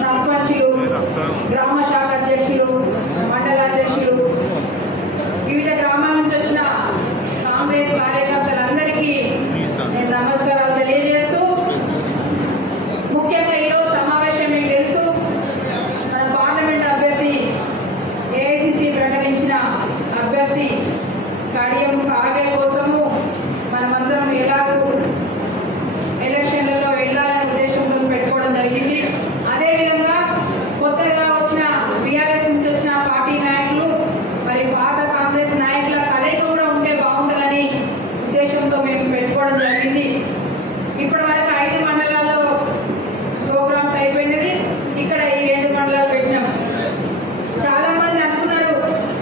సర్పంచులు, గ్రామ శాఖ అధ్యక్షులు, మండల అధ్యక్షులు, వివిధ గ్రామాల నుంచి వచ్చిన కాంగ్రెస్ కార్యకర్తలందరికీ నేను నమస్కారాలు తెలియజేస్తూ, ముఖ్యంగా ఈరోజు సమావేశం మీకు తెలుసు, మన పార్లమెంట్ అభ్యర్థి ఏఐసిసి ప్రకటించిన అభ్యర్థి కడియం కావ్య కోసము మనమందరం ఎలాగూ ఎలక్షన్లలో వెళ్ళాలనే ఉద్దేశంతో పెట్టుకోవడం జరిగింది. అదేవిధంగా కొత్తగా వచ్చిన బీఆర్ఎస్ నుంచి వచ్చిన పార్టీ నాయకులు మరి పాత కాంగ్రెస్ నాయకుల కలయిక కూడా ఉంటే బాగుంటుందని ఉద్దేశంతో మేము పెట్టుకోవడం జరిగింది. ఇప్పటి వరకు 5 మండలాల్లో ప్రోగ్రామ్స్ అయిపోయినది. ఇక్కడ ఈ 2 మండలాలు పెట్టినాం. చాలా మంది అనుకున్నారు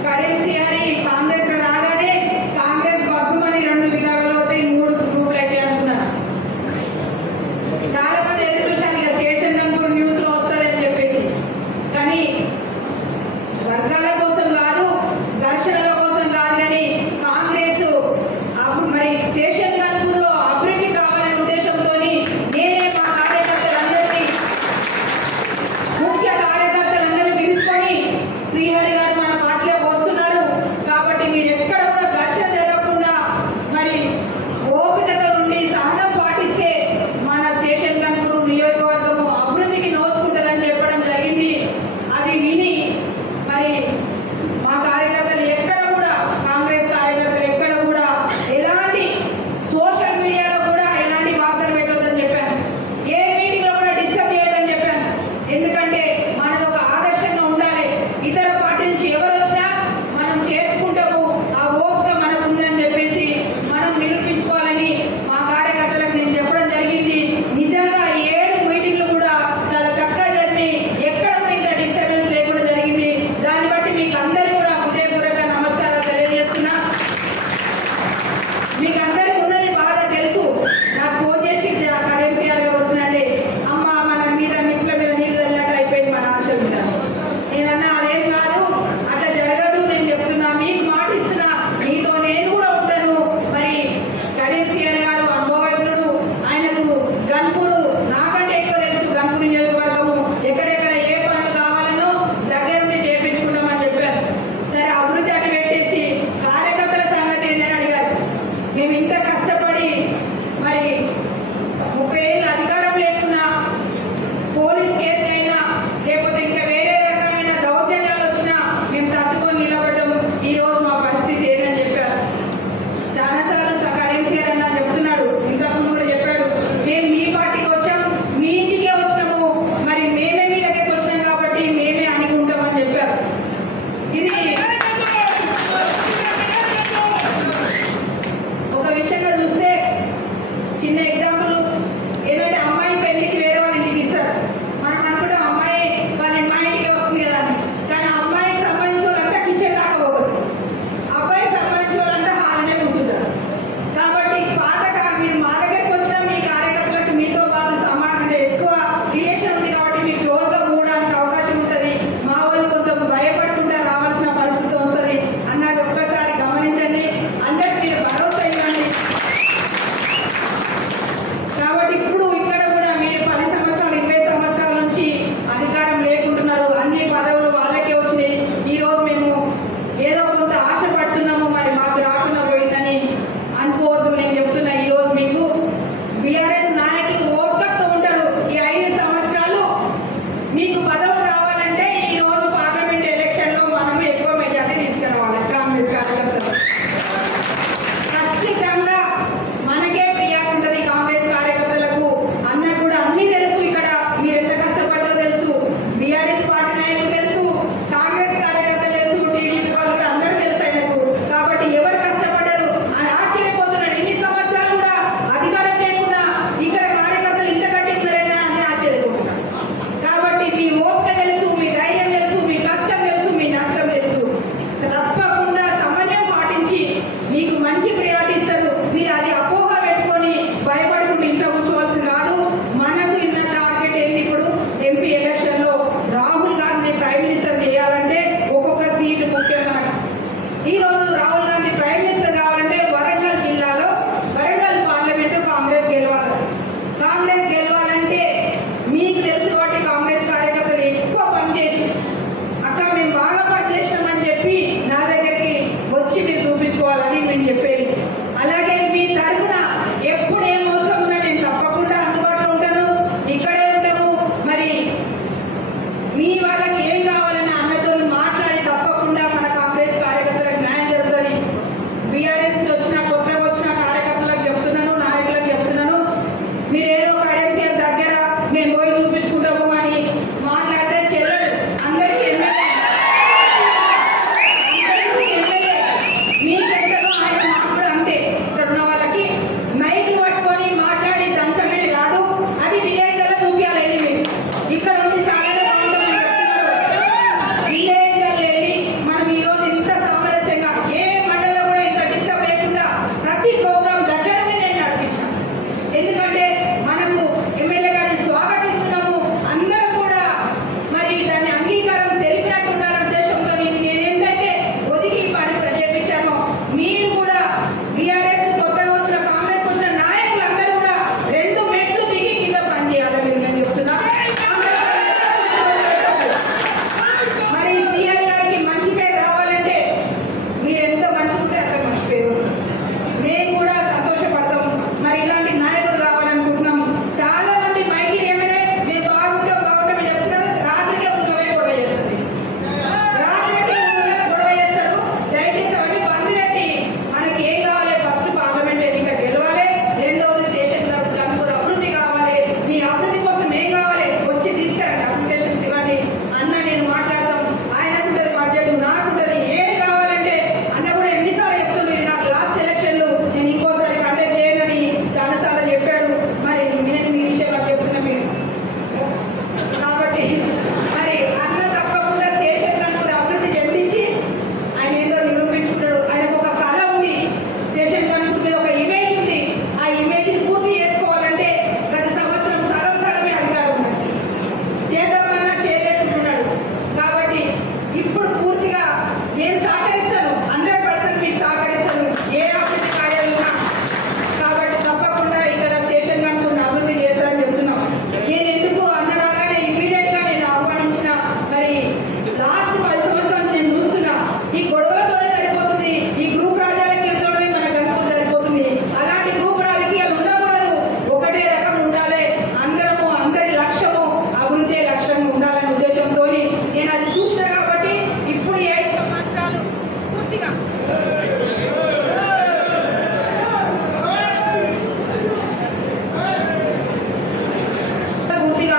కడియం శ్రీహరి కాంగ్రెస్ లో రాగానే కాంగ్రెస్ బగ్గుమని 2 విధాలు అవుతాయి, 3 గ్రూపులు అయితే అనుకున్నారు. చాలా మంది ఎదురు చూశాను ఇక స్టేషన్ నెంబర్ న్యూస్ లో వస్తుందని చెప్పేసి. కానీ వర్గాల కోసం కాదు, ఘర్షణల కోసం కాదు, కానీ కాంగ్రెస్ మరి స్టేషన్ కనుకూరులో అభివృద్ధి కావాలనే ఉద్దేశంతో నేనే మా కార్యకర్తలందరినీ, ముఖ్య కార్యకర్తలందరినీ పిలుచుకొని శ్రీహరి గారు మన పార్టీలోకి వస్తున్నారు కాబట్టి మీరు ఎక్కడ కూడా ఘర్షణ జరగకుండా మరి ఓపికతో నుండి సహనం పాటిస్తే మన స్టేషన్ కనుకూరు నియోజకవర్గము అభివృద్ధికి నోచుకుంటుందని చెప్పడం జరిగింది. అది విని మరి మా కార్యకర్తలు ఎక్కడ కూడా, కాంగ్రెస్ కార్యకర్తలు ఎక్కడ కూడా ఎలాంటి సోషల్ మీడియాలో కూడా ఎలాంటి వార్తలు పెట్టొద్దని చెప్పాను. ఏ మీటింగ్ లో కూడా డిస్టర్బ్ చేయొద్దని చెప్పాను. ఎందుకంటే మనది ఒక ఆదర్శంగా ఉండాలి. ఇతర పార్టీ నుంచి ఎవరు వచ్చినా మనం చేర్చుకుంటాము, ఆ ఓపిక మనకు ఉందని చెప్పేసి మనం నిరూపించుకోవాలని మా కార్యకర్తలకు నేను చెప్పడం జరిగింది. నిజంగా 7 మీటింగ్లు కూడా చాలా చక్కగా జరిగి ఎక్కడ కూడా ఇంత డిస్టర్బెన్స్ లేకుండా జరిగింది. దాన్ని బట్టి మీ పారదర్శకంగా ఉండాలనే ఉద్దేశంతో నేను అది చూసిన కాబట్టి ఇప్పుడు 7 సంవత్సరాలు పూర్తిగా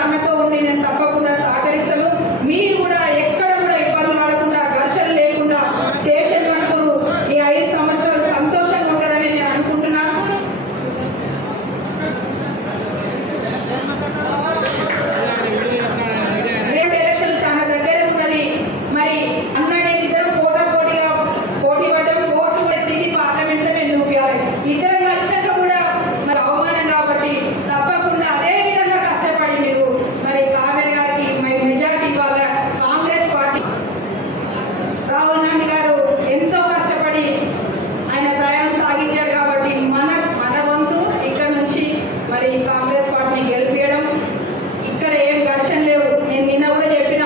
అన్నతో ఉండి నేను తప్పకుండా సహకరిస్తాను. మీరు కూడా ఎక్కడ కూడా ఇబ్బంది పడకుండా, ఘర్షణ లేకుండా స్టేషన్ వరకు ఈ 5 సంవత్సరాలు సంతోషంగా ఉంటారని నేను అనుకుంటున్నాను. రేపు ఎలక్షన్ చాలా దగ్గర ఉన్నది. మరి అన్న నేను ఇద్దరు పోటీ పడ్డం ఓట్లు కూడా తిరిగి పార్లమెంట్లో మేము చూపించాలి. ఇద్దరం వచ్చినాక కూడా మరి అవమానం కాబట్టి తప్పకుండా అదే విధంగా కష్టపడి మీరు మరి కావేరి గారికి మెజార్టీ ఇవ్వాల. కాంగ్రెస్ పార్టీ రాహుల్ గాంధీ గారు ఎంతో కష్టపడి ఆయన ప్రయాణం సాగించాడు కాబట్టి మన వంతు ఇక్కడ నుంచి మరి కాంగ్రెస్ పార్టీ గెలిపించడం. ఇక్కడ ఏం ఘర్షణ లేవు. నేను నిన్న కూడా చెప్పిన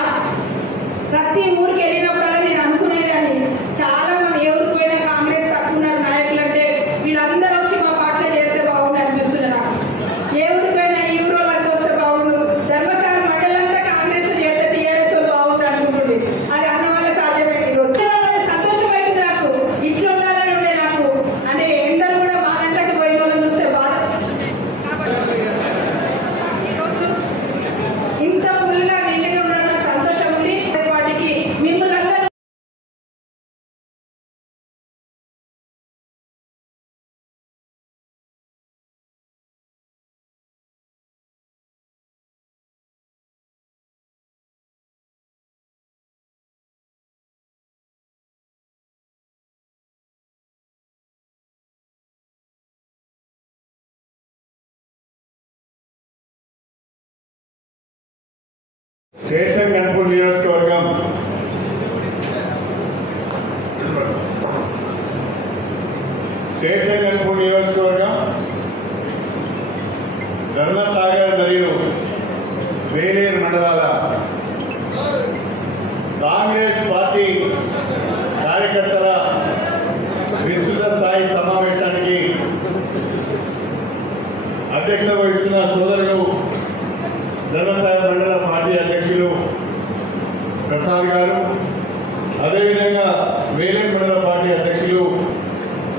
ప్రతి ఊరికి వెళ్ళినప్పుడల్లా నేను అనుకునేదాన్ని చాలా మంది ఏ ఊరికి పోయినా కాంగ్రెస్ తక్కువ ఉన్నారు నాయకులు అంటే వీళ్ళందరూ వచ్చి మా పార్టీ చేస్తే బాగుండు అనిపిస్తుంది నాకు. ఏ ఊరికైనా ఈ ఊరు వాళ్ళకి వస్తే బాగుండు, ధర్మస్థాన మండలంతా కాంగ్రెస్ చేస్తే టీఆర్ఎస్ బాగుండు అనుకుంటుంది. అది అన్న వాళ్ళ సాధ్యపెట్టి సంతోషం అవుతుంది నాకు. ఇట్లా ఉండాలని ఉండే నాకు అంటే ఎందరూ కూడా బాధంటకి పోయిన వాళ్ళని చూస్తే బాధ. కాబట్టి ఈరోజు ఇంత ఫుల్గా నిండుగా ఉండడం నాకు సంతోషం ఉంది. వాటికి మిమ్మల్ని అందరూ స్టేషన్ గన్పూర్ నియోజకవర్గం ధర్మసాగర్ మరియు వేలేరు మండలాల కాంగ్రెస్ పార్టీ కార్యకర్తల విస్తృత స్థాయి సమావేశానికి అధ్యక్షత వహిస్తున్న సోదరులు ధర్మసాగర్ మండల పార్టీ అధ్యక్షులు ప్రసాద్ గారు, అదేవిధంగా వేలేరు మండల పార్టీ అధ్యక్షులు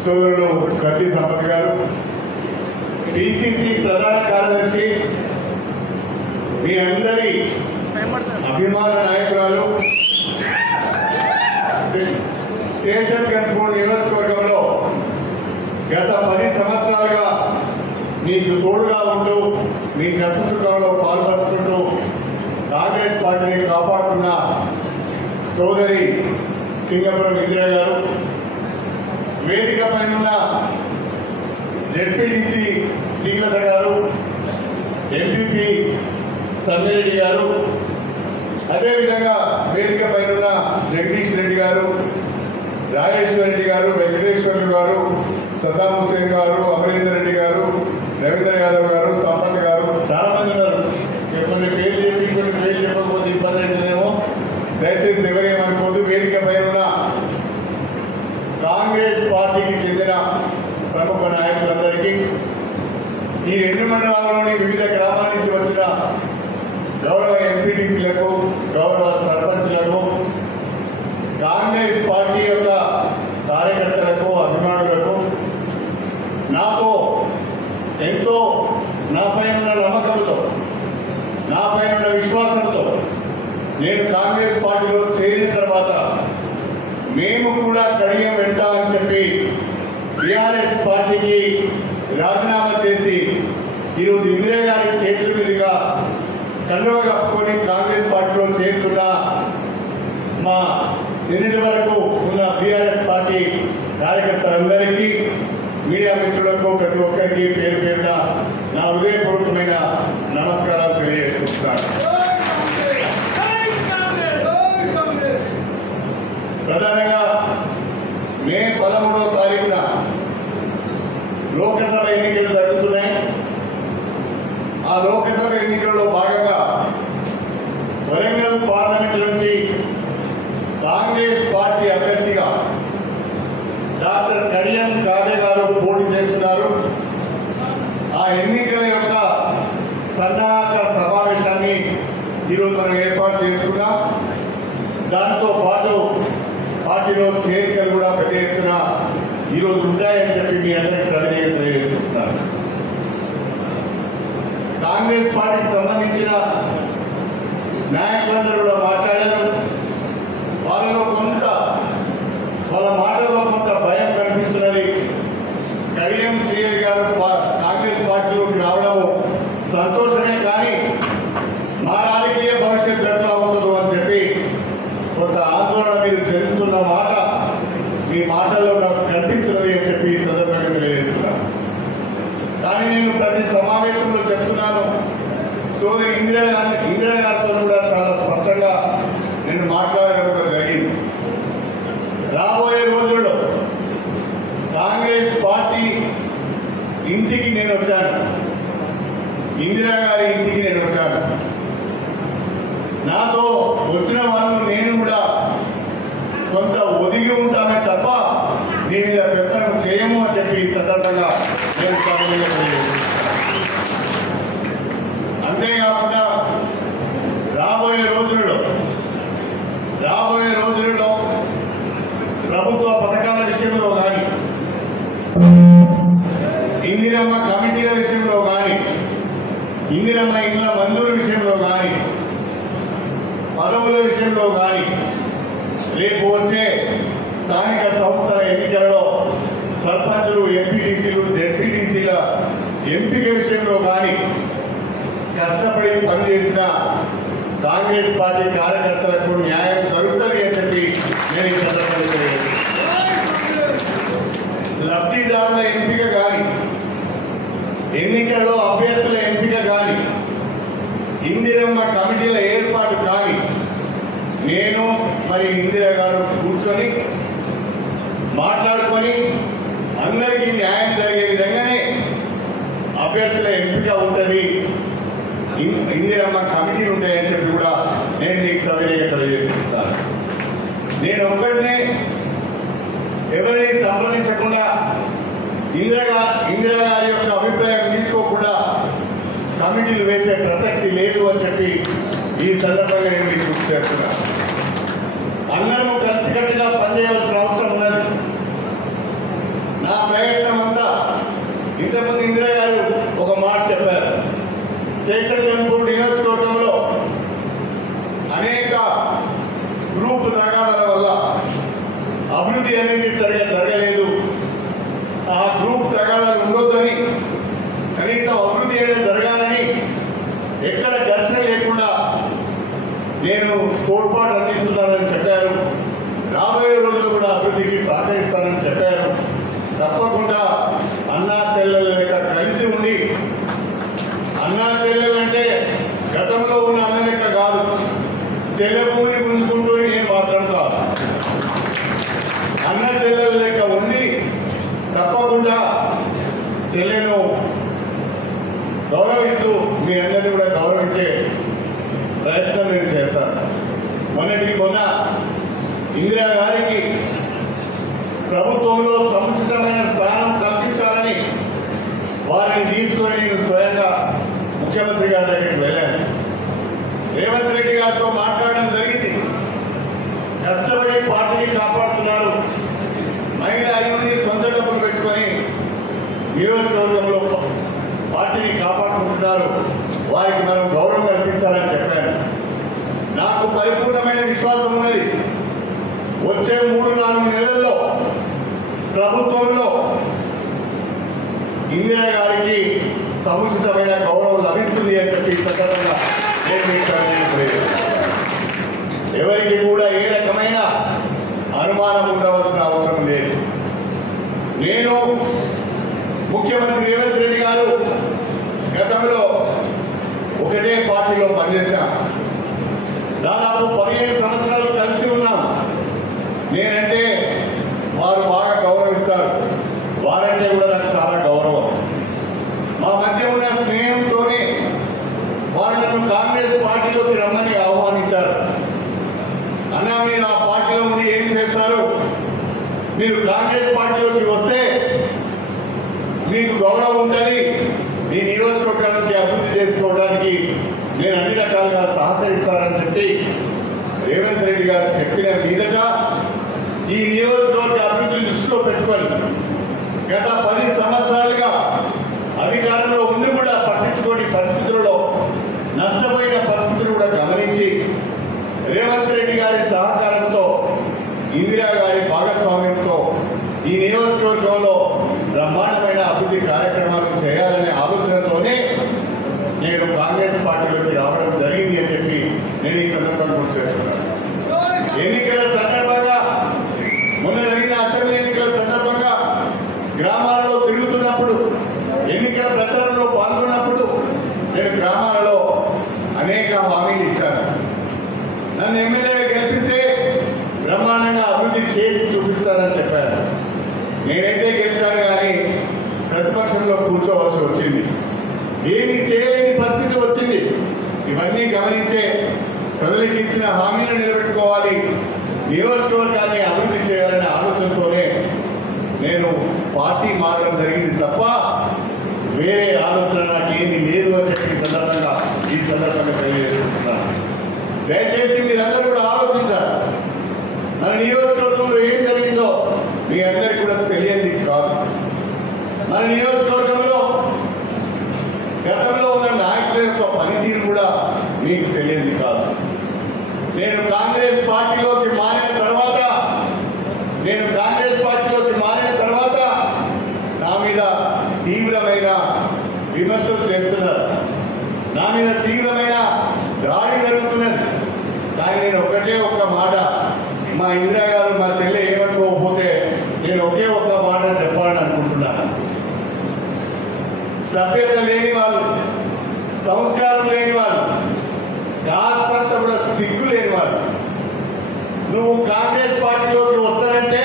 సోదరులు కత్తి సంపత్ గారు, పిసిసి ప్రధాన కార్యదర్శి, మీ అందరి అభిమాన నాయకురాలు, స్టేషన్ గన్పూర్ నియోజకవర్గంలో గత 10 సంవత్సరాలుగా మీకు తోడుగా ఉంటూ మీ కష్టసుఖంలో పాల్పంచుకుంటూ కాంగ్రెస్ పార్టీని కాపాడుతున్న సోదరి సింగపురం ఇందిరా గారు, వేదిక పైన జెడ్పీటీసీ శ్రీలత గారు, ఎంపీపీ సమ్మిరెడ్డి గారు, అదేవిధంగా వేదిక పైన జగదీష్ రెడ్డి గారు, రాజేశ్వర రెడ్డి గారు, వెంకటేశ్వర్లు గారు, సద్దాం హుసేన్ గారు, అమరేందర్ రెడ్డి గారు, రవీంద్ర యాదవ్ గారు, సంపత్ గారు, చాలా మంది ఉన్నారు. కొన్ని పేర్లు చెప్పి కొన్ని పేర్లు చెప్పకపోతే ఇబ్బంది అవుతుందేమో, దయచేసి ఎవరేమనుకోదు. వేదిక పైన కాంగ్రెస్ పార్టీకి చెందిన ప్రముఖ నాయకులందరికీ, ఈ 2 మండలాల్లోని వివిధ గ్రామాల నుంచి వచ్చిన గౌరవ ఎంపీటీసీలకు, గౌరవ సర్పంచ్లకు, కాంగ్రెస్ పార్టీ యొక్క కార్యకర్తలకు, అభిమానులకు, నాతో ఎంతో నాపై ఉన్న నమ్మకంతో, నాపై ఉన్న విశ్వాసంతో నేను కాంగ్రెస్ పార్టీలో చేరిన తర్వాత మేము కూడా కడియం వెంటా అని చెప్పి టీఆర్ఎస్ పార్టీకి రాజీనామా చేసి ఈరోజు ఇందిరా గారి చేతుల మీదుగా కండువ కప్పుకొని కాంగ్రెస్ పార్టీలో చేరుతున్న మా నిన్నటి వరకు ఉన్న బీఆర్ఎస్ పార్టీ కార్యకర్తలందరికీ, మీడియా మిత్రులకు, ప్రతి ఒక్కరికి పేరు పేరున నా హృదయపూర్వకమైన నమస్కారాలు తెలియజేస్తున్నాను. ప్రధానంగా మే 13వ తారీఖున లోక్సభ ఎన్నికలు జరుగుతున్నాయి. ఆ లోక్సభ ఎన్నికల్లో భాగంగా వరంగల్ పార్లమెంట్ నుంచి కాంగ్రెస్ పార్టీ అభ్యర్థిగా డాక్టర్ కడియం కావ్య గారు పోటీ చేస్తున్నారు. ఆ ఎన్నికల యొక్క సన్నాహక సమావేశాన్ని ఈరోజు మనం ఏర్పాటు చేసుకున్నాం. దాంతో పాటు పార్టీలో చేరికలు కూడా పెద్ద ఎత్తున ఈరోజు ఉంటాయని చెప్పి మీ అందరికీ సవినయంగా తెలియజేసుకుంటున్నాను. కాంగ్రెస్ పార్టీకి సంబంధించిన నాయకులందరూ కూడా మాట్లాడారు. వాళ్ళ మాటల్లో కొంత భయం కనిపిస్తున్నది. కడియం శ్రీహరి గారు కాంగ్రెస్ పార్టీలోకి రావడము సంతోషమే, కానీ మా రాజకీయ భవిష్యత్తు ఎట్లా ఉంటుందో అని చెప్పి కొంత ఆందోళన మీరు చెందుతున్న మాట మీ మాటల్లో నాకు కనిపిస్తున్నది అని చెప్పి ఈ సందర్భంగా తెలియజేస్తున్నాను. కానీ నేను ప్రతి సమావేశంలో చెప్తున్నాను, సోదరి ఇందిరా గారితో కూడా చాలా స్పష్టంగా నేను మాట్లాడడం జరిగింది. రాబోయే రోజుల్లో కాంగ్రెస్ పార్టీ ఇంటికి నేను వచ్చాను, ఇందిరా గారి ఇంటికి నేను వచ్చాను. నాతో వచ్చిన వాళ్ళు నేను కూడా కొంత ఒదిగి ఉంటామే తప్ప దీని మీద పెత్తనం చేయము అని చెప్పి ఈ సందర్భంగా నేను అంతేకాకుండా రాబోయే రోజుల్లో ప్రభుత్వ పథకాల విషయంలో కానీ, ఇందిరమ్మ కమిటీల విషయంలో కానీ, ఇందిరమ్మ ఇండ్ల మంజూరు విషయంలో కానీ, పదవుల విషయంలో కానీ, రేపు వచ్చే స్థానిక సంస్థల ఎన్నికల్లో సర్పంచులు, ఎంపీటీసీలు, జెడ్పీటీసీల ఎంపిక విషయంలో కానీ కష్టపడి పనిచేసిన కాంగ్రెస్ పార్టీ కార్యకర్తలకు న్యాయం జరుగుతుంది అని చెప్పి నేను ఈ సందర్భంగా లబ్ధిదారుల ఎంపిక కానీ, ఎన్నికల్లో అభ్యర్థుల ఎంపిక కానీ, ఇందిరమ్మ కమిటీల ఏర్పాటు కానీ నేను మరి ఇందిరా గారు కూర్చొని మాట్లాడుకొని అందరికీ న్యాయం జరిగే విధంగానే అభ్యర్థుల ఎంపిక ఉంటుంది, ఇందిరమ్మ కమిటీలు ఉంటాయని చెప్పి కూడా నేను నీకు సవినయంగా తెలియజేసుకుంటాను. నేను ఒక్కడినే ఎవరిని సంప్రదించకుండా ఇందిరా గారి యొక్క అభిప్రాయం తీసుకోకుండా కమిటీలు వేసే ప్రసక్తి లేదు అని చెప్పి ఈ సందర్భంగా నేను మీకు గుర్తు చేస్తున్నాను. అందరూ కలిసికట్టుగా పనిచేయవలసిన అవసరం ఉన్నది. నా ప్రయత్నం అంతా ఇంతకుముందు ఇందిరా గారు ఒక మాట చెప్పారు, స్టేషన్ గన్పూర్ నియోజకవర్గంలో అనేక గ్రూప్ తగాదాల వల్ల అభివృద్ధి అనేది సరిగా జరగలేదు, ఆ గ్రూప్ తగాదాలు ఉండొద్దని, కనీసం అభివృద్ధి అనేది జరగాలని ఎక్కడ ఘర్షణ లేకుండా నేను తోడ్పాటు అందిస్తున్నానని చెప్పారు. రాబోయే రోజులు కూడా అభివృద్ధికి సహకరిస్తానని చెప్పారు. తప్పకుండా అన్నా చెల్లెల లెక్క కలిసి ఉండి, అన్నా చెల్లెలు అంటే గతంలో ఉన్న అన్న లెక్క కాదు, చెల్లె భూమిని గుంజుకుంటూ నేను మాట్లాడతా, అన్న చెల్లెల లెక్క ఉండి తప్పకుండా చెల్లెను గౌరవిస్తూ మీ అందరినీ కూడా గౌరవించే ప్రయత్నం నేను చేస్తాను. మొన్నటికి మొన్న ఇందిరా గారికి ప్రభుత్వంలో సముచితమైన స్థానం కల్పించాలని వారిని తీసుకొని నేను స్వయంగా ముఖ్యమంత్రి గారి దగ్గరికి వెళ్ళాను. రేవంత్ రెడ్డి గారితో మాట్లాడడం జరిగింది. కష్టపడి పార్టీని కాపాడుతున్నారు, మహిళ అయ్యుండి సొంత డబ్బులు పెట్టుకొని నియోజకవర్గంలో పార్టీని కాపాడుకుంటున్నారు, వారికి మనం గౌరవం కల్పించాలని చెప్పాను. నాకు పరిపూర్ణమైన విశ్వాసం ఉన్నది, వచ్చే 3-4 నెలల్లో ప్రభుత్వంలో ఇందిరా గారికి సముచితమైన గౌరవం లభిస్తుంది అని చెప్పి సందర్భంగా ఎవరికి కూడా ఏ రకమైన అనుమానం ఉండవలసిన అవసరం లేదు. నేను ముఖ్యమంత్రి రేవంత్ రెడ్డి గారు గతంలో ఒకటే పార్టీలో పనిచేశాం, దాదాపు 15 సంవత్సరాలు కలిసి ఉన్నాం. నేనంటే వారు బాగా గౌరవిస్తారు, వారంటే కూడా నాకు చాలా గౌరవం. మా మధ్య ఉన్న స్నేహంతోనే వారు నన్ను కాంగ్రెస్ పార్టీలోకి రమ్మని ఆహ్వానించారు. అన్నా, మీరు ఆ పార్టీలో ఉండి ఏం చేస్తారు, మీరు కాంగ్రెస్ పార్టీలోకి వస్తే మీకు గౌరవం ఉంటుంది, మీ నియోజకవర్గానికి అభివృద్ధి చేసుకోవడానికి నేను అన్ని రకాలుగా సహకరిస్తానని చెప్పి రేవంత్ రెడ్డి గారు చెప్పిన మీదట ఈ నియోజకవర్గ అభివృద్ధిని దృష్టిలో పెట్టుకొని గత 10 సంవత్సరాలుగా అధికారంలో ఉండి కూడా పట్టించుకోని పరిస్థితులలో నష్టపోయిన పరిస్థితులు కూడా గమనించి రేవంత్ రెడ్డి గారి సహకారంతో ఇందిరా గారి భాగస్వామ్యంతో ఈ నియోజకవర్గంలో బ్రహ్మాండమైన అభివృద్ధి కార్యక్రమాలు చేయాలనే ఆలోచనతోనే నేను కాంగ్రెస్ పార్టీలోకి రావడం జరిగింది అని చెప్పి నేను ఈ సందర్భంగా గుర్తు చేస్తున్నాను. ఎన్నికల సందర్భంగా మొన్న జరిగిన అసెంబ్లీ ఎన్నికల సందర్భంగా గ్రామాలలో తిరుగుతున్నప్పుడు ఎన్నికల ప్రచారంలో పాల్గొన్నప్పుడు నేను గ్రామాలలో అనేక హామీలు ఇచ్చాను. నన్ను ఎమ్మెల్యేగా గెలిపిస్తే బ్రహ్మాండంగా అభివృద్ధి చేసి చూపిస్తానని చెప్పాను. నేనైతే గెలిచాను కానీ ప్రతిపక్షంలో కూర్చోవలసి వచ్చింది. ఏమీ చేయలేని పరిస్థితి వచ్చింది. ఇవన్నీ గమనించే ప్రజలకు ఇచ్చిన హామీలను నిలబెట్టుకోవాలి, నియోజకవర్గాన్ని అభివృద్ధి చేయాలనే ఆలోచనతోనే నేను పార్టీ మారడం జరిగింది తప్ప వేరే ఆలోచన నాకేమీ లేదు అని చెప్పి ఈ సందర్భంగా తెలియజేస్తున్నాను. దయచేసి మీరందరూ కూడా ఆలోచించాలి. మన నియోజకవర్గంలో ఏం జరిగిందో మీ అందరికీ కూడా తెలియంది కాదు. మన నియోజకవర్గంలో గతంలో ఉన్న నాయకుల యొక్క పనితీరు కూడా మీకు తెలియంది కాదు. నేను కాంగ్రెస్ పార్టీలోకి మారిన తర్వాత నా మీద తీవ్రమైన విమర్శలు చేస్తున్నారు, నా మీద తీవ్రమైన దాడి జరుగుతున్నది. కానీ నేను ఒక్క మాట మా ఇందిరా గారు మా చెల్లె ఏమనుకోకపోతే నేను ఒక్క మాట చెప్పాలని అనుకుంటున్నాను. సభ్యత లేని వాళ్ళు, సంస్కారం లేని వాళ్ళు, కాస్తంత కూడా సిగ్గు లేని వాళ్ళు నువ్వు కాంగ్రెస్ పార్టీలోకి వస్తానంటే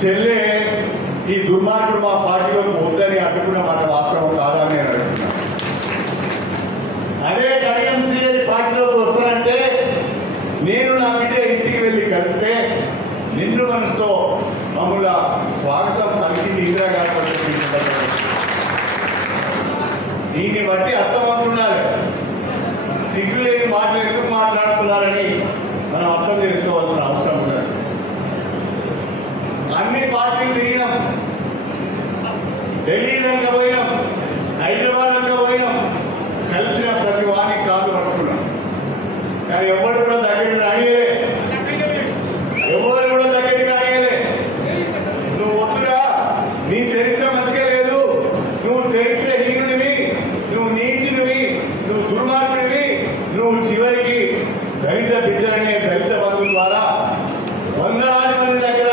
చెల్లె ఈ దుర్మార్గుడు మా పార్టీలోకి వద్దని అడ్డుకున్న మాట వాస్తవం కాదా అని నేను అడుగుతున్నాను. అదే కడియం శ్రీహరి పార్టీలోకి వస్తానంటే నేను నా బిడ్డ ఇంటికి వెళ్ళి కలిస్తే నిండు మనసుతో మమ్మల్ని స్వాగతం పలికింది ఇందిరా గారి. దీన్ని బట్టి అర్థమవుతున్నారు సిగ్గులేని మాటలు ఎందుకు మాట్లాడుతున్నారని మనం అర్థం చేసుకోవాల్సిన అవసరం ఉన్నది. అన్ని పార్టీలు తిరిగినాం, ఢిల్లీ రంగా పోయినాం, హైదరాబాద్ రంగా పోయినాం, కలిసిన ప్రతి వారికి కాదు పడుతున్నాం. కానీ ఎవరు కూడా దగ్గరికి రానియలే, ఎవరు కూడా దగ్గరికి రానియలే. నువ్వు వద్దురా, నీ చరిత్ర మంచిగా లేదు, నువ్వు చరిత్రహీనుడివి, నువ్వు నీచుడివి, నువ్వు దుర్మార్గుడివి, నువ్వు చివరికి దళిత బిడ్డలనే దళిత బంధు ద్వారా వందలాది మంది దగ్గర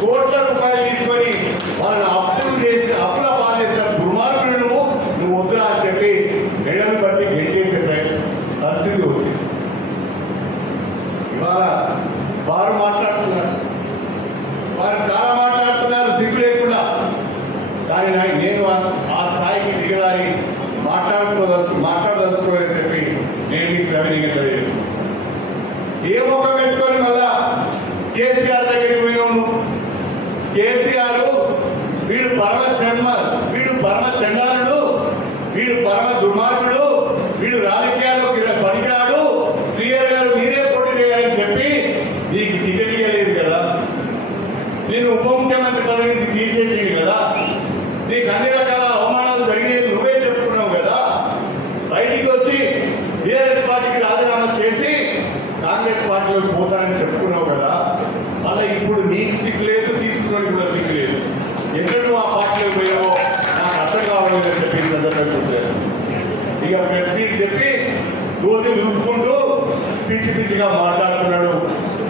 కోట్ల రూపాయలు తీసుకొని వాళ్ళని అప్పుల పాలేసిన దుర్మార్గుడు నువ్వు వద్దురా అని చెప్పి మెడలు బట్టి గెంటేసే పరిస్థితి వచ్చింది. ఇవాళ వారు మాట్లాడుతున్నారు, వారు చాలా మాట్లాడుతున్నారు సిగ్గు లేకుండా. కానీ నేను ఆ స్థాయికి దిగదారి మాట్లాడదలుచుకోవాలని చెప్పి నేను మీకు శ్రవణీయంగా తెలియజేస్తున్నాను. ఏ మొక్క పెట్టుకొని మళ్ళా కేసీఆర్ దగ్గరికి పోయాను. కేసీఆర్ వీడు పరమ చండాలుడు, వీడు పరమ దుర్మార్గుడు, వీడు రాజకీయాల్లోకి పనికిరాడు, శ్రీహరి గారు మీరే పోటీ చేయాలని చెప్పి నీకు టికెట్ ఇవ్వలేదు కదా, నేను ఉప ముఖ్యమంత్రి పదవి నుంచి తీసేసింది కదా, నీకు అన్ని రకాల అవమానాలు జరిగేది నువ్వే చెప్పుకున్నావు కదా, బయటికి వచ్చి బీఆర్ఎస్ పార్టీకి రాజీనామా చేసి కాంగ్రెస్ పార్టీలోకి పోతానని చెప్పుకున్నావు కదా, అలా ఇప్పుడు నీకు సిగ్గు లేదు, తీసుకున్నది కూడా సిగ్గు లేదు. ఎక్కడ నువ్వు ఆ పార్టీలోకి పోయావో నాకు అర్థం కావాలని చెప్పి సందర్భంగా చూశాను. ఇక ప్రెస్ మీట్ చెప్పి రోజు నిలుపుకుంటూ పిచ్చిగా మాట్లాడుతున్నాడు.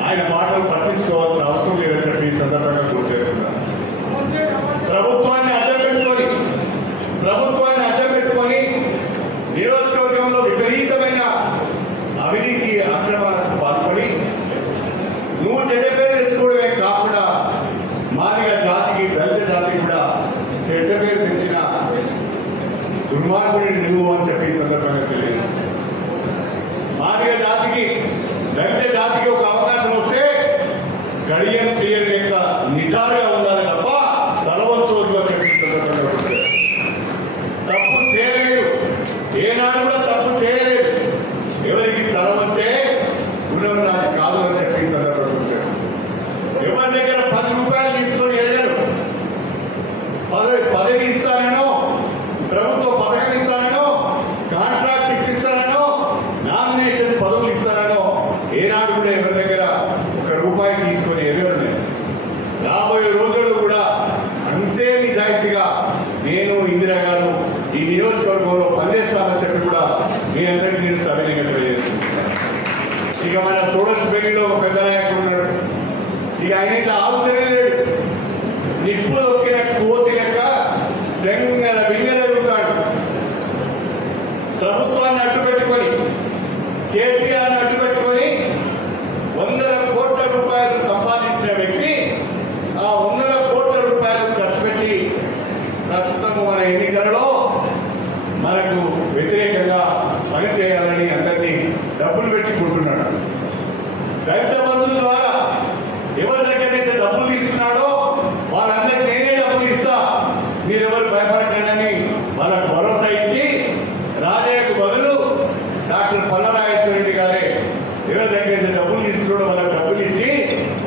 ఆయన మాటలు పట్టించుకోవాల్సిన అవసరం లేదని చెప్పి ఈ సందర్భంగా గుర్తు చేస్తున్నాను. ప్రభుత్వాన్ని అడ్డం పెట్టుకొని నియోజకవర్గంలో విపరీతమైన అవినీతి అక్రమాలకు పాల్పడి నువ్వు చెడ్డ పేరు తెచ్చుకోవడమే కాకుండా మాదిగ జాతికి దళిత జాతికి కూడా చెడ్డ పేరు తెచ్చిన దుర్మార్గుడిని నువ్వు అని చెప్పి సందర్భంగా తెలియదు. మాదిగ జాతికి దళిత జాతికి ఒక అవకాశం వస్తే గడియం చేయడం యొక్క నిజాలుగా ఉండాలి తప్ప తలవంతుగా చెప్పి సందర్భంగా తప్పు చేయలేదు. ఇక మన సోడస్పల్లిలో ఒక పెద్ద నాయకుడు ఉన్నాడు. ఇక ఆయన అయితే ఆగుతూనే లేడు. నిప్పు దొక్కిన కోతి లెక్క చెంగల వింగలుగుతాడు. ప్రభుత్వాన్ని అడ్డు పెట్టుకొని, కేసీఆర్ని అడ్డు పెట్టుకొని 100 కోట్ల రూపాయలు సంపాదించిన వ్యక్తి ఆ 100 కోట్ల రూపాయలు ఖర్చు పెట్టి ప్రస్తుతం మన ఎన్నికలలో మనకు వ్యతిరేకంగా పనిచేయాలని అందరినీ డబ్బులు పెట్టి కొంటున్నాడు. రైతు బంధువుల ద్వారా ఎవరి దగ్గరైతే డబ్బులు తీసుకున్నాడో వాళ్ళందరికీ నేనే డబ్బులు ఇస్తా, మీరెవరు భయపడకండి వాళ్ళకు భరోసా ఇచ్చి రాజయ్యకు బదులు డాక్టర్ పల్లరాజేశ్వర రెడ్డి గారే ఎవరి దగ్గరైతే డబ్బులు తీసుకున్నాడో వాళ్ళకి డబ్బులు ఇచ్చి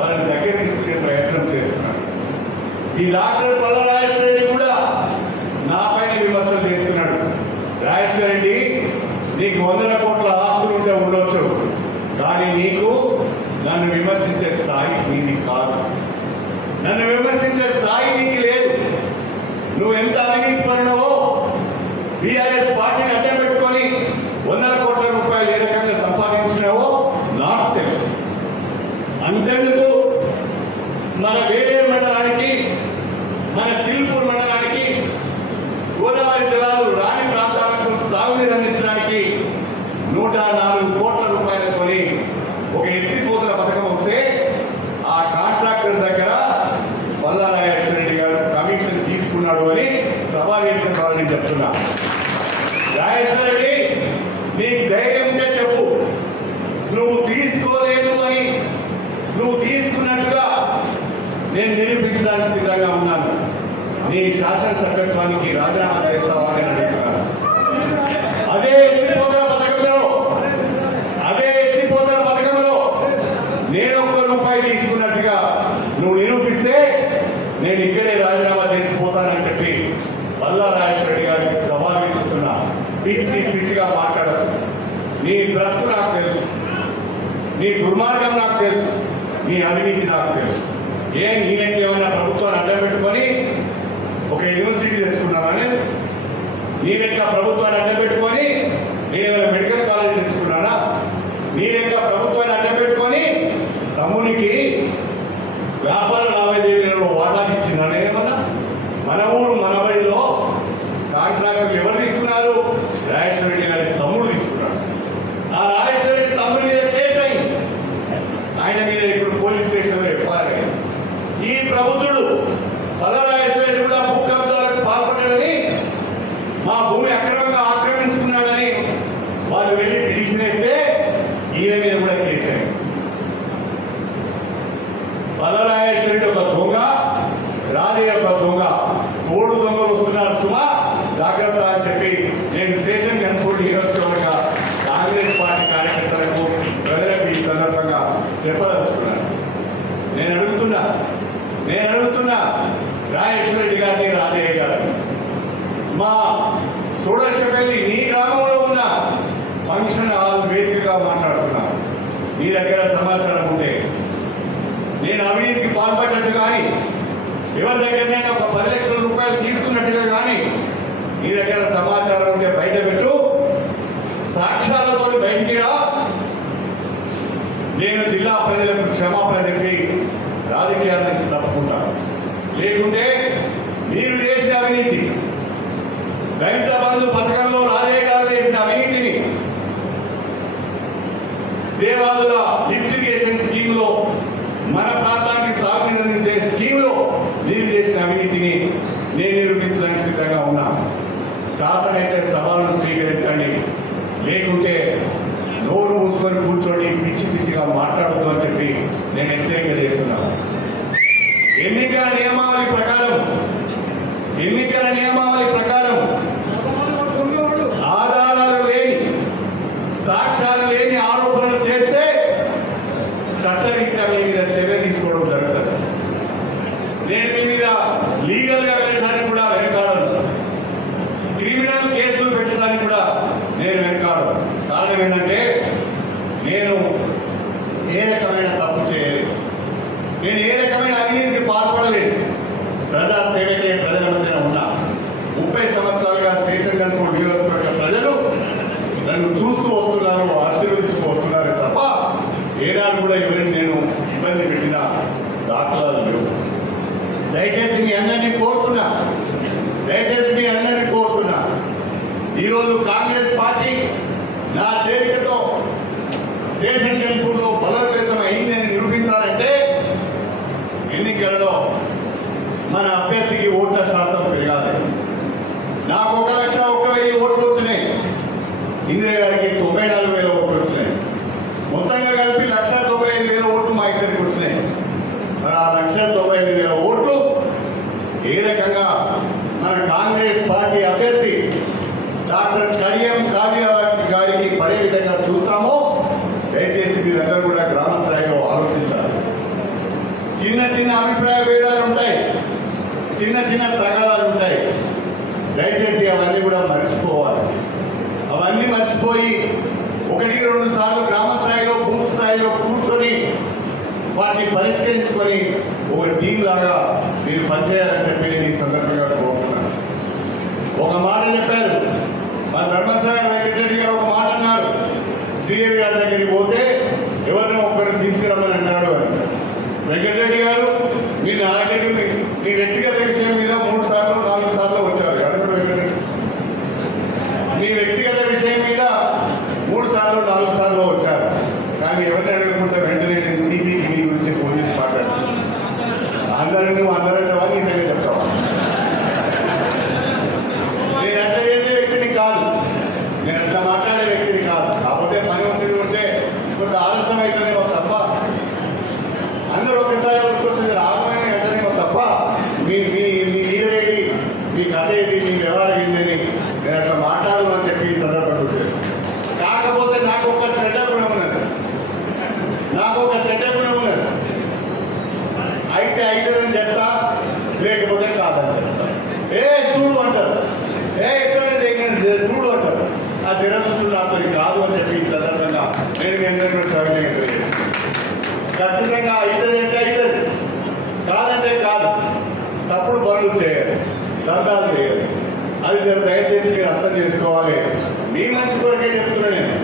వాళ్ళని దగ్గర తీసుకునే ప్రయత్నం చేస్తున్నారు. ఈ డాక్టర్ పల్లరాజేశ్వర రెడ్డి కూడా నా పైన విమర్శలు చేస్తున్నాడు. రాజేశ్వర రెడ్డి, నీకు 100 కోట్ల ఆస్తులు ఉంటే ఉండొచ్చు, కానీ నీకు నన్ను విమర్శించే స్థాయి నీది కాదు. నన్ను విమర్శించే స్థాయి నీకు లేదు. నువ్వు ఎంత అవినీతి పడినావో బీఆర్ఎస్ పార్టీని అడ్డం పెట్టుకొని 100 కోట్ల రూపాయలు ఏ రకంగా సంపాదించినావో నాకు తెలుసు. అంతెందుకు మన వేలేరు మండలానికి, మన చిల్పూర్ మండలానికి గోదావరి జలాలు రాని ప్రాంతాలకు సాగునీరు అందించడానికి 104 కోట్ల రూపాయలతోని ఒక ఎత్తిపోతల పథకం వస్తే ఆ కాంట్రాక్టర్ దగ్గర పల్లారాజేశ్వర రెడ్డి గారు కమిషన్ తీసుకున్నాడు అని సభావేదిక ద్వారా నేను చెప్తున్నా. రాజేశ్వర రెడ్డి, నీకు ధైర్యం ఉంటే చెప్పు. నువ్వు తీసుకోలేదు అని, నువ్వు తీసుకున్నట్టుగా నేను నిరూపించడానికి సిద్ధంగా ఉన్నాను. నీ శాసనసభ్యత్వానికి రాజీనామా చేస్తావా అని అడుగుతున్నాను. అదే ఎత్తిపోతల పథకంలో నేను 1 రూపాయి తీసుకున్నట్టుగా నువ్వు నిరూపిస్తే నేను ఇక్కడే రాజీనామా చేసిపోతానని చెప్పి పల్లారాజేశ్వర రెడ్డి గారికి సవాల్ విసురుతున్నా. పిచ్చిగా మాట్లాడదు. నీ బ్రతుకు నాకు తెలుసు, నీ దుర్మార్గం నాకు తెలుసు, నీ అవినీతి నాకు తెలుసు. నేనేమైనా ప్రభుత్వాన్ని అడ్డం పెట్టుకొని ఒక యూనివర్సిటీ తెచ్చుకున్నామని, నీ లెక్క ప్రభుత్వాన్ని అడ్డం పెట్టుకొని నేనేమైనా మెడికల్ కాలేజ్ తెచ్చుకున్నానా? నీ లెక్క ప్రభుత్వాన్ని అడ్డం పెట్టుకొని తమ్మునికి వ్యాపార లావాదేవీలలో వాటాలు ఇచ్చిందా? నేనేమన్నా మన ఊరు మనబడిలో కాంట్రాక్టర్లు ఎవరు తీసుకున్నారు? రాజేశ్వర రెడ్డి గారి తమ్ముడు తీసుకున్నాడు. ఆ రాజేశ్వర రెడ్డి తమ్ముడి మీద కేసు అయింది. ఆయన మీద ఇప్పుడు పోలీస్ స్టేషన్లో చెప్పాలి. ఈ ప్రభుత్వుడు పల్లారాజేశ్వర రెడ్డి కూడా భూ కబ్జాలకు పాల్పడ్డాడని, మా భూమి అక్రమంగా ఆక్రమించుకున్నాడని వాళ్ళు వెళ్ళి పిటిషన్ వేస్తే ఈయన మీద కూడా కేసారు. పల్లారాజేశ్వర రెడ్డి ఒక దొంగ, రాజయ్య ఒక దొంగ, 3 దొంగలు వస్తున్నారు సుమా, జాగ్రత్త అని చెప్పి నేను స్టేషన్ కనుకోండి నియోజకవర్గ కాంగ్రెస్ పార్టీ కార్యకర్తలకు, ప్రజలకు ఈ సందర్భంగా చెప్పదలుచుకున్నాను. నేను అడుగుతున్నా రాజేశ్వర రెడ్డి గారిని, రాజయ్య గారిని, మా సోడశపల్లి నీ గ్రామంలో ఉన్న ఫంక్షన్ హాల్ వేదికగా మాట్లాడుతున్నా. మీ దగ్గర సమాచారం ఉంటే, నేను అవినీతికి పాల్పడ్డట్టు కానీ, ఎవరి దగ్గర ఒక 10 లక్షల రూపాయలు తీసుకున్నట్టుగా కానీ నీ దగ్గర సమాచారం ఉంటే బయట పెట్టు, సాక్ష్యాలతో బయటికి రా. నేను జిల్లా ప్రజలకు క్షమాపణ చెప్పి రాజకీయాల నుంచి తప్పుకుంటాను. లేకుంటే మీరు చేసిన అవినీతి, రైతు బంధు పథకంలో రాజయ్య గారు చేసిన అవినీతిని, దేవాదుల లిఫ్టిగేషన్ స్కీమ్ లో మన ప్రాంతానికి సాగునీరు అందించే స్కీమ్ లో మీరు చేసిన అవినీతిని నేను నిరూపించడానికి సిద్ధంగా ఉన్నా. శాసనైతే సభలను స్వీకరించండి, లేకుంటే నోరు మూసుకొని కూర్చొని పిచ్చిగా మాట్లాడుతూ అని చెప్పి నేను హెచ్చరిక చేస్తున్నాను. ఎన్నికల నియమావళి ప్రకారం ఆధారాలు లేని, సాక్ష్యాలు లేని ఆరోపణలు చేస్తే చట్టరీత్యా మీ మీద చర్య తీసుకోవడం జరుగుతుంది. నేను మీ మీద లీగల్ గా వెళ్ళడానికి కూడా వెనకాడను, క్రిమినల్ కేసులు పెట్టడానికి కూడా నేను వెనకాడను. కారణం ఏంటంటే నేను ఏ రకమైన తప్పు చేయలేదు, నేను ఏ రకమైన అవినీతికి పాల్పడలేదు. ప్రజాసేవకే ప్రజల మధ్యన ఉన్నా. 30 సంవత్సరాలుగా స్టేషన్ కనుక నియోజకవర్గ ప్రజలు నన్ను చూస్తూ వస్తున్నారు, ఆశీర్వదిస్తూ వస్తున్నారు తప్ప కోరుతున్నా, దయచేసి మీ అందరినీ కోరుతున్నా, ఈరోజు కాంగ్రెస్ పార్టీ నా చేరికతో స్టేషన్ టెంపుల్లో బలోపేతం అయిందని నిరూపించాలంటే ఎన్నికలలో మన అభ్యర్థికి ఓట్ల శాతం పెరగాలి. నాకు 1,01,000 ఓట్లు వచ్చినాయి, ఇందిరా గారికి 94,000 ఓట్లు వచ్చినాయి. మొత్తంగా కలిపి 1,95,000 ఓట్లు మా ఇద్దరికి వచ్చినాయి. మరి ఆ 1,95,000 ఓట్లు ఏ రకంగా మన కాంగ్రెస్ పార్టీ అభ్యర్థి డాక్టర్ కడియం కావ్య గారికి పడే విధంగా చూస్తామో దయచేసి మీరందరూ కూడా గ్రామ స్థాయిలో ఆలోచించాలి. చిన్న చిన్న అభిప్రాయ భేదాలు ఉంటాయి, చిన్న చిన్న తగాదాలు ఉంటాయి. దయచేసి అవన్నీ కూడా మర్చిపోవాలి. అవన్నీ మర్చిపోయి 1-2 సార్లు గ్రామ స్థాయిలో బూత్ స్థాయిలో కూర్చొని వాటిని పరిష్కరించుకొని ఒక టీం లాగా మీరు పనిచేయాలని చెప్పి నేను ఈ సందర్భంగా కోరుతున్నాను. ఒక మాట చెప్పారు, మా ధర్మస్థల వెంకటరెడ్డి గారు ఒక మాట అన్నారు, శ్రీదేవి గారి దగ్గరికి పోతే ఎవరినో ఒక్కరిని తీసుకురమ్మని అన్నాడు అని. వెంకటరెడ్డి గారు మీరు నా దగ్గరికి మీ వ్యక్తిగత విషయం మీద 3 సార్లు 4 సార్లు వచ్చారు. అడుగుడు వెంకటరెడ్డి మీ వ్యక్తిగత విషయం మీద 3 సార్లు 4 సార్లు వచ్చారు. కానీ ఎవరిని అడగకుంటే వెంటనే నేను సిబికి మీ గురించి ఫోన్ చేసి మాట్లాడుతున్నాను. నువ్వు అందరంటే వాళ్ళు ఈ సంగతి చెప్తావా? నేను అట్లా చేసే వ్యక్తిని కాదు, నేను అట్లా మాట్లాడే వ్యక్తిని కాదు. కాకపోతే పని ఒత్తిడి ఉంటే కొంత ఆలస్యం అయితేనేమో తప్ప, అందరూ ఒకసారి వస్తుంది రాబోయే అంటేనేమో తప్ప మీ మీ మీ లీడరేది, మీ కథ ఏది, మీ వ్యవహారం ఏంటని నేను అట్లా మాట్లాడదు అని చెప్పి ఈ సందర్భంగా గుర్తు. కాకపోతే నాకు ఒక చెడ్డ గుణం ఉన్నది, అయితే అయితేదని చెప్తా, లేకపోతే కాదని చెప్తా. చూడు అంటారు, ఎక్కడైతే చూడు అంటారు. ఆ దురదృష్టం నాతో కాదు అని చెప్పి ఈ సందర్భంగా నేను మీ అందరూ సవినయంగా ఖచ్చితంగా అవుతుంది అంటే అవుతుంది, కాదంటే కాదు. తప్పుడు పనులు చేయాలి, దండాలు చేయాలి. అది దయచేసి మీరు అర్థం చేసుకోవాలి. మీ మంచి కొరకే చెప్తున్నా, నేను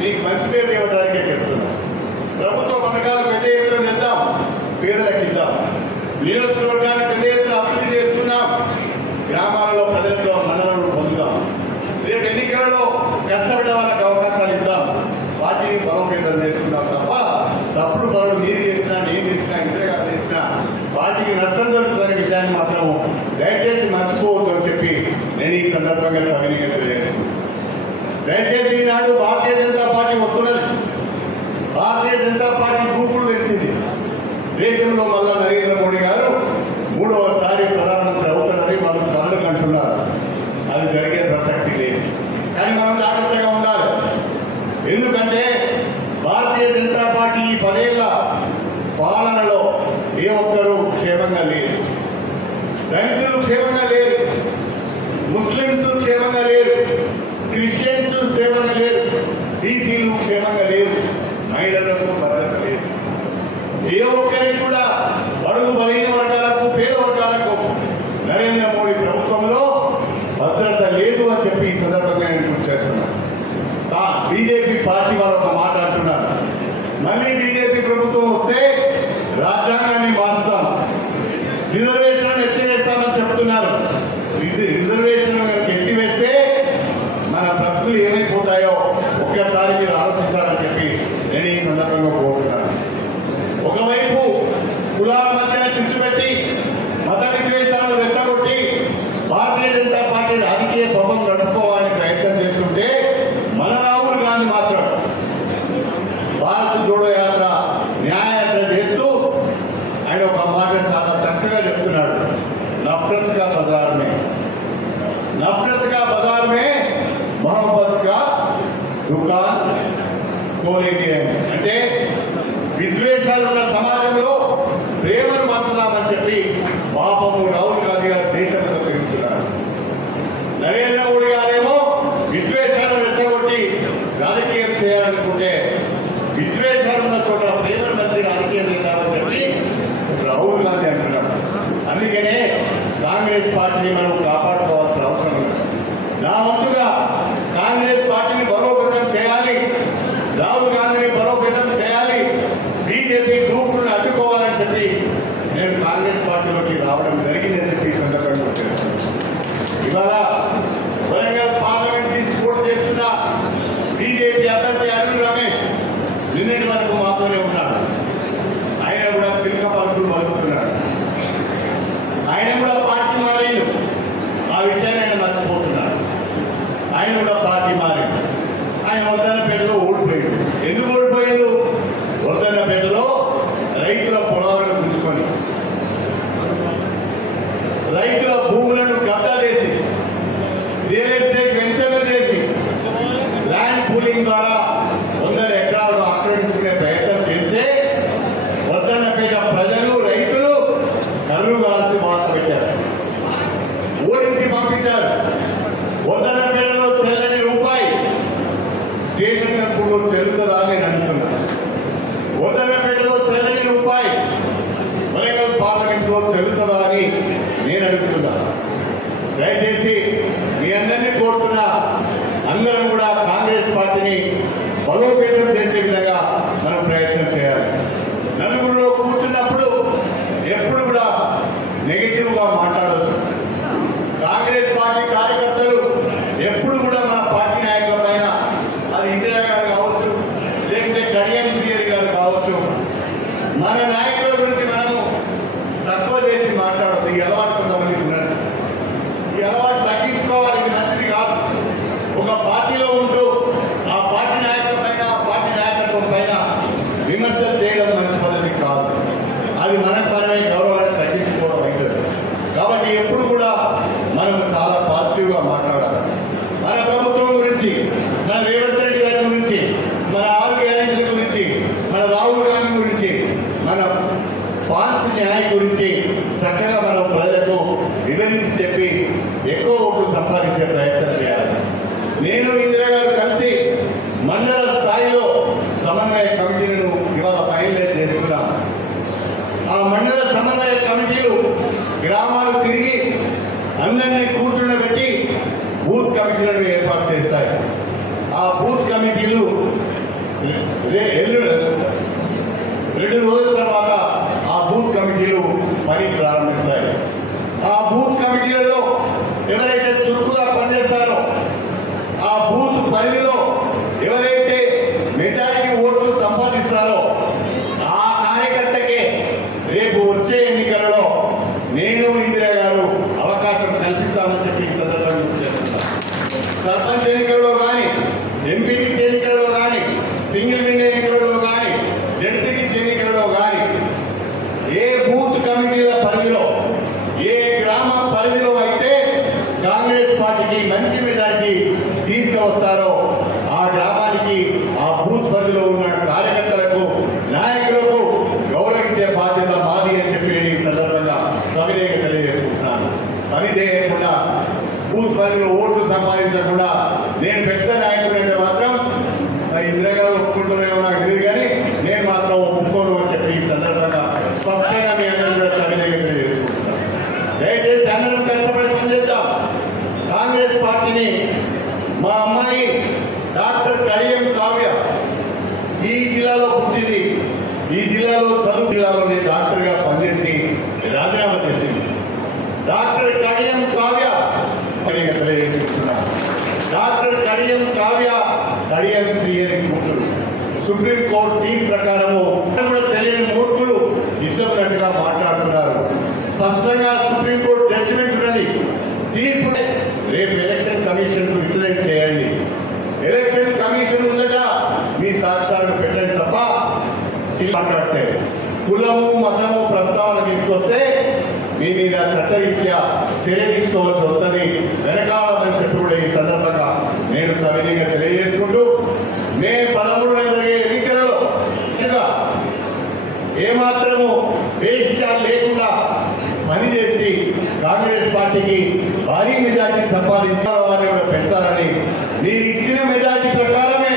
మీకు మంచి పేరు ఇవ్వడానికే చెప్తున్నా. ప్రభుత్వ పథకాలు పెద్ద ఎత్తున తెద్దాం, పేదలకు ఇద్దాం. నియోజకవర్గాన్ని పెద్ద ఎత్తున అభివృద్ధి చేస్తున్నాం, గ్రామాలలో ప్రజల్లో మన్ననలు పొందుతాం. రేపు ఎన్నికలలో కష్టపడే వాళ్ళకి అవకాశాలు ఇద్దాం, వాటిని బలోపేతం చేసుకుందాం తప్ప తప్పుడు పనులు మీరు చేసినా, నేను చేసినా, ఇంతగా చేసినా వాటికి నష్టం జరుగుతున్న విషయాన్ని మాత్రం దయచేసి మర్చిపోవద్దు అని చెప్పి నేను ఈ సందర్భంగా సవినీయంగా తెలియజేస్తున్నాను. దయచేసి ఈనాడు భారతీయ జనతా పార్టీ వస్తున్నది. భారతీయ జనతా పార్టీ దూకుడు తెచ్చింది. దేశంలో మళ్ళా నరేంద్ర మోడీ గారు 3వసారి ప్రధానమంత్రి అవుతారని వాళ్ళు కలలు కంటున్నారు. అది జరిగే ప్రసక్తి లేదు. కానీ మనం జాగ్రత్తగా ఉండాలి. ఎందుకంటే భారతీయ జనతా పార్టీ ఈ 10 ఏళ్ల పాలనలో ఏ ఒక్కరూ క్షేమంగా లేరు. దళితులు క్షేమంగా లేరు, ముస్లింస్ క్షేమంగా లేరు, క్రిస్టియన్స్ క్షేమంగా లేరు, బీసీలు క్షేమంగా లేరు, మహిళలకు భద్రత లేదు. ఏ ఒక్కరికి కూడా బడుగు బలహీన వర్గాలకు, పేద వర్గాలకు నరేంద్ర మోడీ ప్రభుత్వంలో భద్రత లేదు అని చెప్పి ఈ సందర్భంగా నేను గుర్తు చేస్తున్నాను. బీజేపీ పార్టీ వాళ్ళు ఒక మాట అంటున్నారు, మళ్ళీ బీజేపీ ప్రభుత్వం వస్తే రాజ్యాంగాన్ని మార్చుతాం, రిజర్వేషన్ ఎత్తివేస్తామని చెప్తున్నారు. రిజర్వేషన్ ఎత్తివేస్తే మన బ్రతుకులు ఏమైపోతాయో ఒక్కసారి మీరు ఆలోచించాలని చెప్పి నేను ఈ సందర్భంగా కోరుతున్నాను. ఒకవైపు కులాల మధ్యన చిచ్చుపెట్టి మత విద్వేషాలు రెచ్చగొట్టి భారతీయ జనతా పార్టీ రాజకీయ పబ్బం నడుపుకోవాలని ప్రయత్నం చేస్తుంటే మన రాహుల్ గాంధీ మాత్రం భారత్ జోడో యాత్ర, న్యాయయాత్ర చేస్తూ ఆయన ఒక మాట చాలా చక్కగా చెప్తున్నాడు, నఫరత్ కా బజార్ మే, నఫరత్ కా బజార్ మే మొహబ్బత్ కా దుకాన్ కోలేంగే. అంటే విద్వేషాలున్న సమాజంలో ప్రేమను పంచుదామని చెప్పి పాపము రాహుల్ గాంధీ గారు దేశంలో తిరుగుతున్నారు. నరేంద్ర మోడీ గారేమో విద్వేషాలను రెచ్చగొట్టి రాజకీయం చేయాలనుకుంటే విద్వేషాలున్న చోట ప్రేమను పంచి రాజకీయం చేయాలని చెప్పి రాహుల్ గాంధీ అంటున్నాడు. అందుకనే కాంగ్రెస్ పార్టీని మనం కాపాడుకోవాల్సిన అవసరం ఉంది. నా వంతుగా కాంగ్రెస్ పార్టీని బలోపేతం చేయాలి, రాహుల్ గాంధీని బలోపేతం చేయాలి, బీజేపీ దూకుడును అడ్డుకోవాలని చెప్పి నేను కాంగ్రెస్ పార్టీలోకి రావడం జరిగిందని చెప్పి సందర్భంగా రవి రమేష్ నిన్నటి వరకు మాతోనే ఉన్నాడు. ఆయన కూడా చిలుక పలుకులు పలుకుతున్నాడు. ఆయన కూడా పార్టీ మారిండు. ఆ విషయాన్ని ఆయన మర్చిపోతున్నాడు. ఆయన కూడా పార్టీ మారిండు. ఆయన వర్ధన్నపేటలో ఓడిపోయాడు. ఎందుకు ఓడిపోయాడు? వర్ధన్నపేటలో రైతుల పొలాలను గుంజుకొని రైతుల భూములను కబ్జా చేసి రియల్ ఎస్టేట్ వెంచర్లు చేసి ల్యాండ్ పూలింగ్ ద్వారా 100 ఎకరాలను ఆక్రమించుకునే ప్రయత్నం చేస్తే వర్ధన్నపేట ప్రజలు రైతులు కర్రు కాల్సి మాట పెట్టారు. ఓడించి పంపించారు. వర్ధన్నపేటలో చెల్లని రూపాయి స్టేషన్ కప్పుడు చెల్లుతుందా అని నేను అంటున్నాను. వర్ధన్నపేటలో చెల్లని రూపాయి వరంగల్ పార్లమెంట్లో చెల్లుతుందా అని నేను అడుగుతున్నాను. దయచేసి మీ అందరినీ కోరుతున్నా, అందరం కూడా కాంగ్రెస్ పార్టీని బలోపేతం చేసే విధంగా మనం ప్రయత్నం చేయాలి. నలుగురిలో కూర్చున్నప్పుడు ఎప్పుడు కూడా నెగిటివ్ గా మాట్లాడదు. కాంగ్రెస్ పార్టీ కార్యకర్తలు ఎప్పుడు కూడా మన పార్టీ నాయకుల పైన, అది ఇందిరా గారు కావచ్చు, లేకుంటే కడియం శ్రీహరి గారు కావచ్చు, మన నాయకుల గురించి మనము తక్కువ చేసి మాట్లాడదు. ఈ అలవాటు కొంతమందికి ఉన్నది. ఈ అలవాటు తగ్గించుకోవాలి. ఇది మంచిది కాదు. ఒక పార్టీలో ఉంటూ ఆ పార్టీ నాయకుల పైన, పార్టీ నాయకత్వం పైన విమర్శలు చేయడం మంచి పద్ధతి కాదు. అది మన పరమైన గౌరవాన్ని తగ్గించుకోవడం అవుతుంది. కాబట్టి ఎప్పుడు కూడా మనం చాలా పాజిటివ్ గా మాట్లాడాలి. మన ప్రభుత్వం గురించి, మన రేవంత్ రెడ్డి గారి గురించి, మన 6 గ్యారెంటీల గురించి, మన రాహుల్ గాంధీ గురించి, మన పాన్స్ న్యాయ గురించి చక్కగా మనం ప్రజలకు వివరించి చెప్పి ఎక్కువ ఓట్లు సంపాదించే ప్రయత్నం చేయాలి. నేను ఇందిరా గారు కలిసి మండల స్థాయిలో సమన్వయ కమిటీలను ఇవాళ ఫైనలైజ్ చేస్తున్నాం. ఆ మండల సమన్వయ కమిటీలు గ్రామాలు తిరిగి అందరినీ కూర్చుండబెట్టి బూత్ కమిటీలను ఏర్పాటు చేస్తాయి. ఆ బూత్ కమిటీలు 2 రోజుల తర్వాత ఆ బూత్ కమిటీలు పని ప్రారంభిస్తాయి. ఆ బూత్ కమిటీలలో ఎవరైతే చురుకుగా పనిచేస్తారో, ఆ బూత్ పరిధిలో ఎవరైతే మెజారిటీ ఓట్లు సంపాదిస్తారో ఆ కార్యకర్తకే రేపు వచ్చే ఎన్నికలలో నేను ఇందిరా గారు అవకాశం కల్పిస్తామని చెప్పి ఈ సందర్భంగా చేస్తున్నాను. సర్పంచ్ ఎన్నికల్లో కానీ, ఎంపీటీసీ ఎన్నికల్లో కానీ, సింగిల్ విండో ఎన్నికలలో కానీ, జడ్పీటీసీ ఎన్నికలలో కానీ, ఏ బూత్ కమిటీల పరిధిలో, ఏ గ్రామ పరిధిలో అయితే కాంగ్రెస్ పార్టీకి మంచి మెజారిటీ తీసుకువస్తారో ఆ గ్రామానికి, ఆ బూత్ పరిధిలో ఉన్న కార్యకర్తలకు, నాయకులకు గౌరవించే బాధ్యత మాది అని చెప్పి నేను ఈ సందర్భంగా సవినయంగా తెలియజేసుకుంటున్నాను. పని చేయకుండా, బూత్ పరిధిలో ఓట్లు సంపాదించకుండా నేను పెద్ద నాయకుడైతే మాత్రం ఇందిరా గారు ఒప్పుకుంటున్నామో నాకు తెలియదు, కానీ నేను మాత్రం ఒప్పుకోను అని చెప్పి ఈ సందర్భంగా స్పష్టంగా మీ అందరూ కూడా సవినయంగా తెలియజేసుకుంటున్నాను. దయచేసి అందరం కష్టపడి పనిచేద్దాం. కాంగ్రెస్ పార్టీని మా అమ్మాయి డాక్టర్ కడియం కావ్య ఈ జిల్లాలో పుట్టింది. ఈ జిల్లాలో చదువు జిల్లాలోని డాక్టర్ గా పనిచేసి రాజీనామా చేసింది. డాక్టర్ కడియం కావ్య తెలియజేసుకుంటున్నాను. డాక్టర్ కడియం కావ్య కడియం శ్రీహరి కూతురు. సుప్రీంకోర్టు తీర్పు ప్రకారము కూడా తెలియని మూర్ఖులు ఇష్టమైనట్టుగా మాట్లాడుతున్నారు. స్పష్టంగా సుప్రీంకోర్టు జడ్జిమెంట్ ఉన్నది. తీర్పు రేపు ఎలక్షన్ కమిషన్ కు ఇంప్లిమెంట్ చేయండి. ఎలక్షన్ కమిషన్ ఉందట, మీ సాక్ష్యాలను పెట్టండి తప్ప మాట్లాడితే కులము మతము ప్రస్తావన తీసుకొస్తే మీ మీద చట్టరీత్యా చర్య తీసుకోవాల్సి వస్తుంది. వెనకాలని చెప్పి కూడా ఈ సందర్భంగా నేను సవినయంగా తెలియజేసుకుంటూ, మే 13న జరిగే ఎన్నికలలో ఏమాత్రము వేషాలు లేకుండా పనిచేసి కాంగ్రెస్ పార్టీకి భారీ మెజార్టీ సంపాదించాలని కూడా పెంచాలని, మీరు ఇచ్చిన మెజార్టీ ప్రకారమే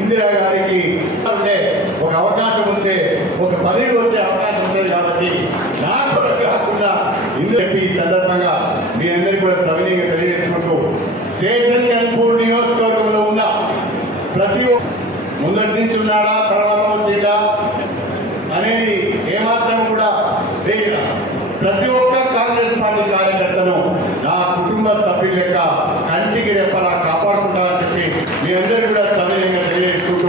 ఇందిరా గారికి ఒక అవకాశం వచ్చే, ఒక పదవి వచ్చే అవకాశం ఉంటుంది. కాబట్టి నాకు కూడా కాకుండా ఇందులో చెప్పి ఈ సందర్భంగా మీ అందరికీ కూడా సవినయంగా తెలియజేసుకుంటూ, స్టేషన్ కన్పూర్ నియోజకవర్గంలో ఉన్న ప్రతి ముందటి నుంచి ఉన్నాడా తర్వాత వచ్చిందా అనేది ఏమాత్రం కూడా తెలియదు. ప్రతి ఒక్క కాంగ్రెస్ పార్టీ కార్యకర్తను నా కుటుంబ సభ్యుల లెక్క కంటికి రెప్పలా కాపాడుకుంటారని చెప్పి మీ అందరూ కూడా సవినయంగా తెలియజేసుకుంటూ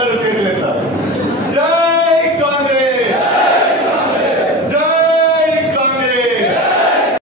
అందరూ చేతులు ఎత్తారు. జై